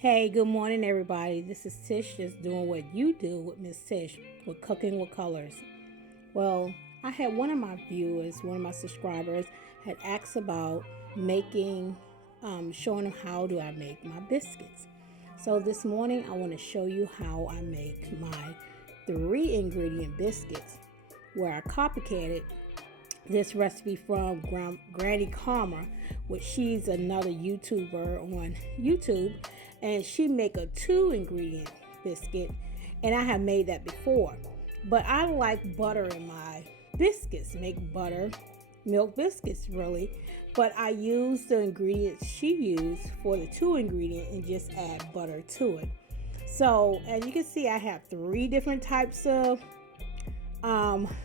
Hey, good morning, everybody. This is Tish, just doing what you do with Miss Tish with Cooking with Colors. Well, I had one of my viewers, one of my subscribers, had asked about making, showing them how do I make my biscuits. So this morning, I want to show you how I make my 3 ingredient biscuits, where I copycated this recipe from Granny Karma, which she's another YouTuber on YouTube, and she make a 2 ingredient biscuit, and I have made that before. But I like butter in my biscuits, make butter milk biscuits really, but I use the ingredients she used for the 2 ingredient and just add butter to it. So as you can see, I have 3 different types of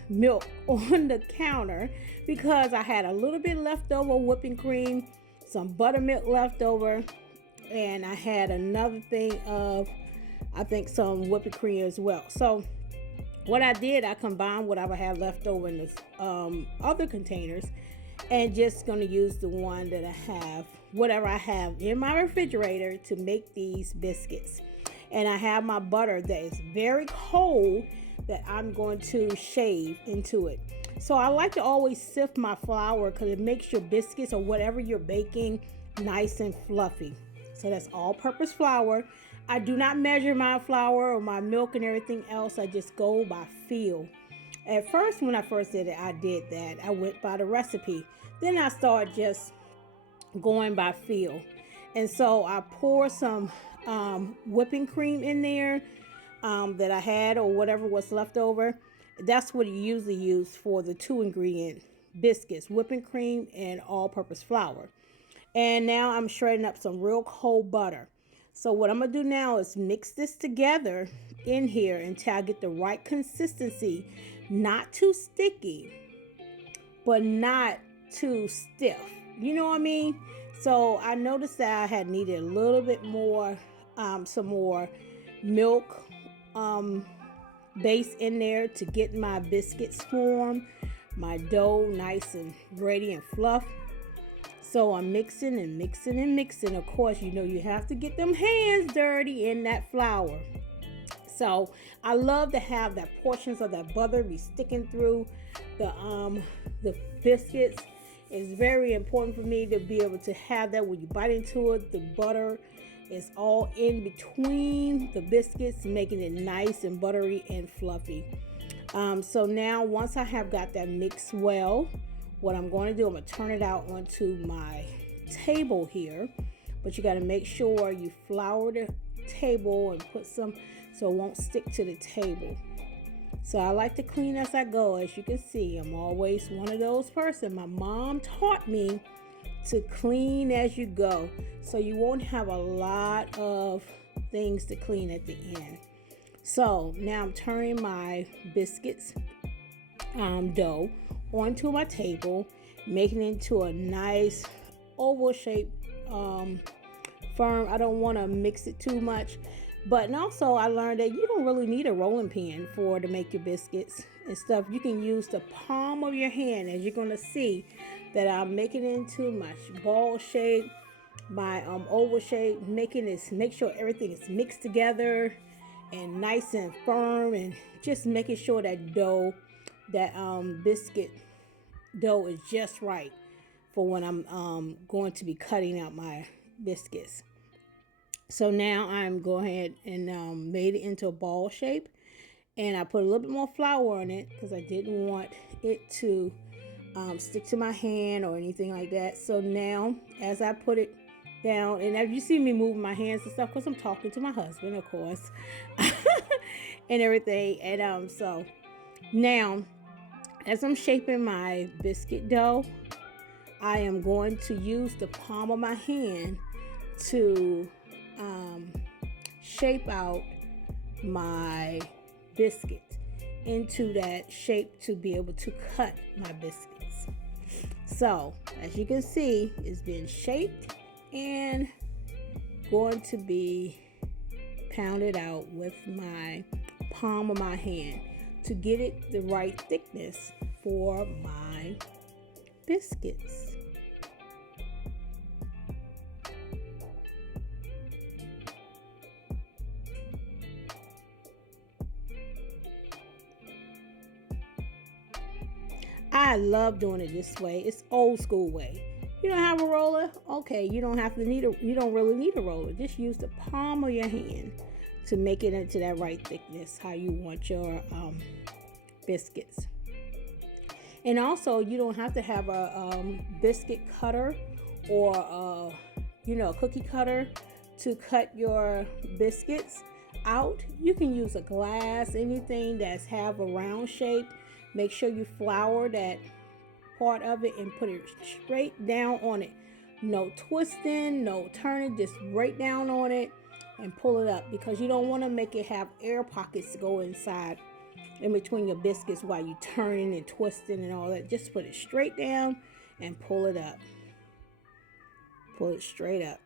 milk on the counter because I had a little bit leftover whipping cream, some buttermilk left over, and I had another thing of, I think, some whipping cream as well. So what I did, I combined whatever I had left over in the other containers, and just going to use the one that I have, whatever I have in my refrigerator to make these biscuits. And I have my butter that is very cold that I'm going to shave into it. So I like to always sift my flour because it makes your biscuits or whatever you're baking nice and fluffy. So that's all-purpose flour. I do not measure my flour or my milk and everything else. I just go by feel. At first, when I first did it, I did that. I went by the recipe. Then I started just going by feel. And so I pour some whipping cream in there that I had or whatever was left over. That's what you usually use for the 2 ingredient biscuits, whipping cream and all-purpose flour. And now I'm shredding up some real cold butter. So what I'm going to do now is mix this together in here until I get the right consistency. Not too sticky, but not too stiff. You know what I mean? So I noticed that I had needed a little bit more, some more milk base in there to get my biscuits formed, my dough nice and ready and fluff. So I'm mixing and mixing and mixing. Of course, you know you have to get them hands dirty in that flour. So I love to have that portions of that butter be sticking through the biscuits. It's very important for me to be able to have that when you bite into it. The butter is all in between the biscuits, making it nice and buttery and fluffy. So now once I have got that mixed well, what I'm going to do, I'm going to turn it out onto my table here. But you got to make sure you flour the table and put some so it won't stick to the table. So I like to clean as I go. As you can see, I'm always one of those person. My mom taught me to clean as you go, so you won't have a lot of things to clean at the end. So now I'm turning my biscuits dough onto my table, making it into a nice oval shape, firm. I don't want to mix it too much. But and also I learned that you don't really need a rolling pin to make your biscuits and stuff. You can use the palm of your hand, as you're going to see that I'm making it into my ball shape, my oval shape, make sure everything is mixed together and nice and firm, and just making sure that biscuit dough is just right for when I'm going to be cutting out my biscuits. So now I'm going ahead and made it into a ball shape, and I put a little bit more flour on it because I didn't want it to stick to my hand or anything like that. So now as I put it down, and as you see me moving my hands and stuff because I'm talking to my husband, of course, and everything. And so now as I'm shaping my biscuit dough, I am going to use the palm of my hand to shape out my biscuit into that shape to be able to cut my biscuits. So as you can see, it's been shaped and going to be pounded out with my palm of my hand to get it the right thickness for my biscuits. I love doing it this way. It's old school way. You don't have a roller? Okay, you don't really need a roller. Just use the palm of your hand to make it into that right thickness, how you want your biscuits. And also, you don't have to have a biscuit cutter or a cookie cutter to cut your biscuits out. You can use a glass, anything that's have a round shape. Make sure you flour that part of it and put it straight down on it. No twisting, no turning, just right down on it and pull it up, because you don't want to make it have air pockets to go inside in between your biscuits while you turning and twisting and all that. Just put it straight down and pull it up. Pull it straight up.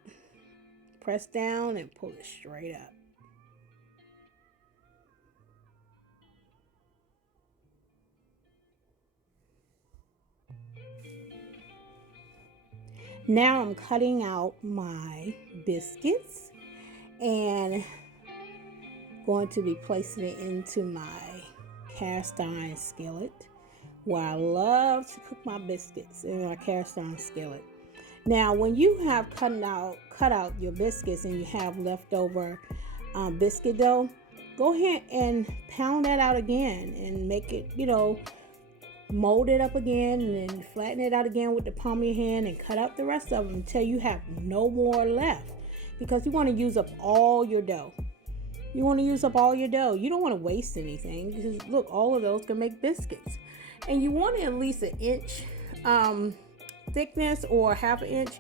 Press down and pull it straight up. Now I'm cutting out my biscuits and going to be placing it into my cast iron skillet, where I love to cook my biscuits in my cast iron skillet. Now, when you have cut out your biscuits and you have leftover biscuit dough, go ahead and pound that out again and make it, mold it up again and then flatten it out again with the palm of your hand and cut out the rest of them until you have no more left, because you want to use up all your dough. You want to use up all your dough. You don't want to waste anything, because look, all of those can make biscuits. And you want at least an inch thickness or half an inch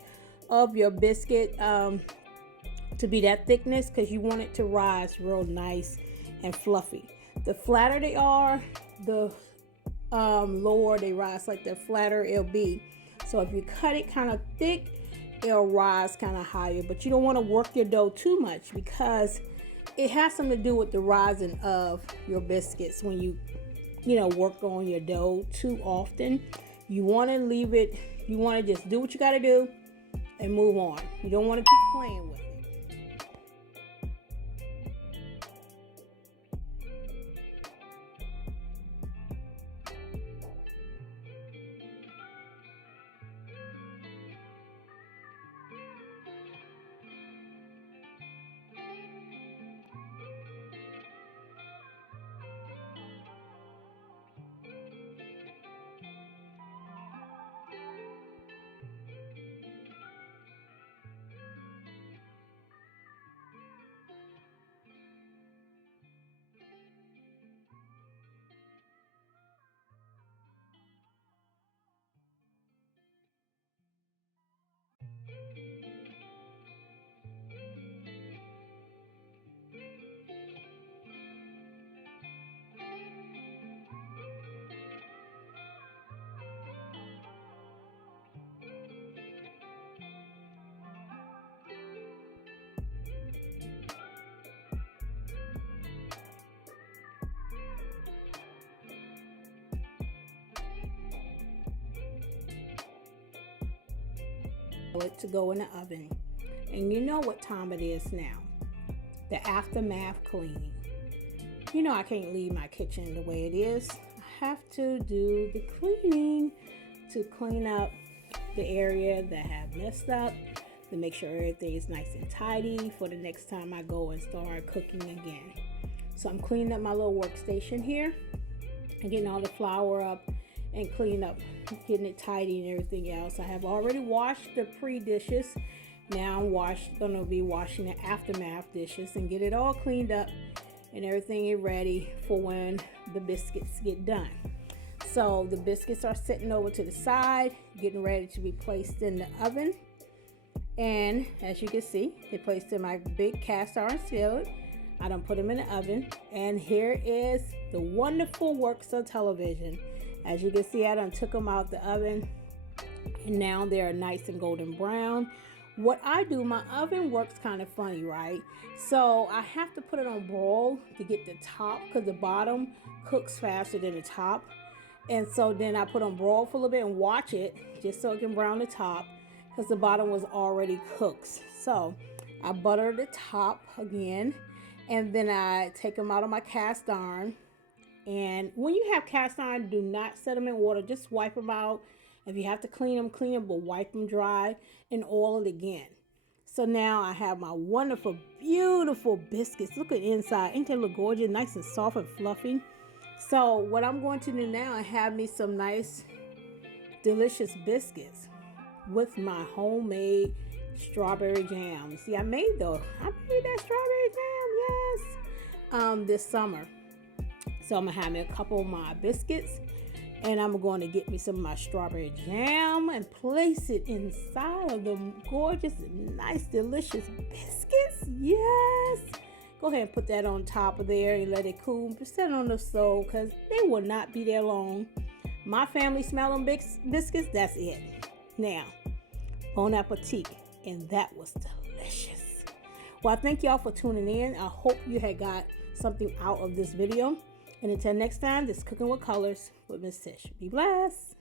of your biscuit to be that thickness, because you want it to rise real nice and fluffy. The flatter they are, the lower they rise, like the flatter it'll be. So if you cut it kind of thick, it'll rise kind of higher, but you don't want to work your dough too much, because it has something to do with the rising of your biscuits. When you work on your dough too often, you want to leave it, you want to just do what you got to do and move on. You don't want to keep playing with it. It to go in the oven. And you know what time it is now. The aftermath cleaning. I can't leave my kitchen the way it is. I have to do the cleaning to clean up the area that have messed up, to make sure everything is nice and tidy for the next time I go and start cooking again. So I'm cleaning up my little workstation here and getting all the flour up and clean up, getting it tidy and everything else. I have already washed the pre-dishes. Now I'm gonna be washing the aftermath dishes and get it all cleaned up and everything is ready for when the biscuits get done. So the biscuits are sitting over to the side, getting ready to be placed in the oven. And as you can see, they're placed in my big cast iron skillet. I done put them in the oven. And here is the wonderful works of television. As you can see, I done took them out the oven, and now they're nice and golden brown. What I do, my oven works kind of funny, right? So I have to put it on broil to get the top, because the bottom cooks faster than the top. And so then I put on broil for a little bit and watch it just so it can brown the top, because the bottom was already cooked. So I butter the top again, and then I take them out of my cast iron And when you have cast iron, do not set them in water. Just wipe them out. If you have to clean them, but wipe them dry and oil it again. So now I have my wonderful, beautiful biscuits. Look at the inside. Ain't they look gorgeous? Nice and soft and fluffy. So what I'm going to do now, I have me some nice, delicious biscuits with my homemade strawberry jam. See, I made that strawberry jam, yes, this summer. So I'm gonna have me a couple of my biscuits, and I'm going to get me some of my strawberry jam and place it inside of the gorgeous, nice, delicious biscuits. Yes. Go ahead and put that on top of there and let it cool. Set it on the stove because they will not be there long. My family smell them biscuits. That's it. Now, bon appetit. And that was delicious. Well, I thank y'all for tuning in. I hope you had got something out of this video. And until next time, this Cooking with Colors with Miss Tish. Be blessed.